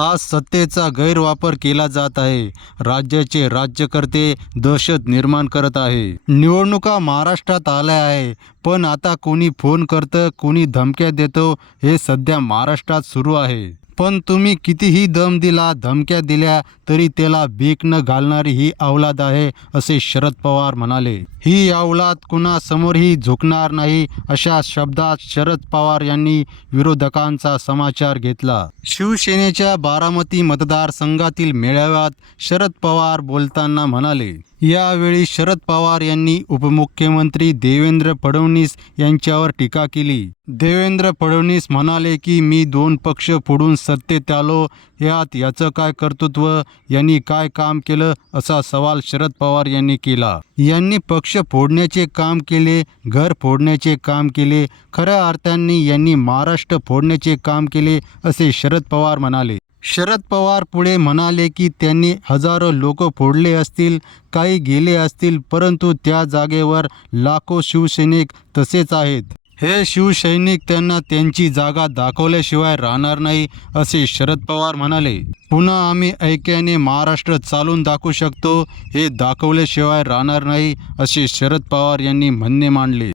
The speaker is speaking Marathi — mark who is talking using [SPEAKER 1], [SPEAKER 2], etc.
[SPEAKER 1] आज सत्तेचा गैरवापर केला जात आहे. राज्याचे राज्यकर्ते दहशत निर्माण करत आहे. निवडणुका महाराष्ट्रात आल्या आहे. पण आता कोणी फोन करतं कोणी धमक्या देतो हे सध्या महाराष्ट्रात सुरू आहे. पण तुम्ही कितीही दम दिला धमक्या दिल्या तरी त्याला भीक न घालणारी ही अवलाद आहे असे शरद पवार म्हणाले. ही अवलाद कुणासमोरही झुकणार नाही अशा शब्दात शरद पवार यांनी विरोधकांचा समाचार घेतला. शिवसेनेच्या बारामती मतदारसंघातील मेळाव्यात शरद पवार बोलताना म्हणाले यावेळी शरद पवार यांनी उपमुख्यमंत्री देवेंद्र फडणवीस यांच्यावर टीका केली. देवेंद्र फडणवीस म्हणाले की मी दोन पक्ष फोडून सत्तेत आलो. यात याचं काय कर्तृत्व? यांनी काय काम केलं? असा सवाल शरद पवार यांनी केला. यांनी पक्ष फोडण्याचे काम केले घर फोडण्याचे काम केले. खऱ्या अर्थांनी यांनी महाराष्ट्र फोडण्याचे काम केले असे शरद पवार म्हणाले. शरद पवार पुढे म्हणाले की त्यांनी हजारो लोक फोडले असतील काही गेले असतील परंतु त्या जागेवर लाखो शिवसैनिक तसेच आहेत. हे शिवसैनिक त्यांना त्यांची जागा दाखवल्याशिवाय राहणार नाही असे शरद पवार म्हणाले. पुन्हा आम्ही ऐक्याने महाराष्ट्र चालून दाखवू शकतो हे दाखवल्याशिवाय राहणार नाही असे शरद पवार यांनी म्हणणे मांडले.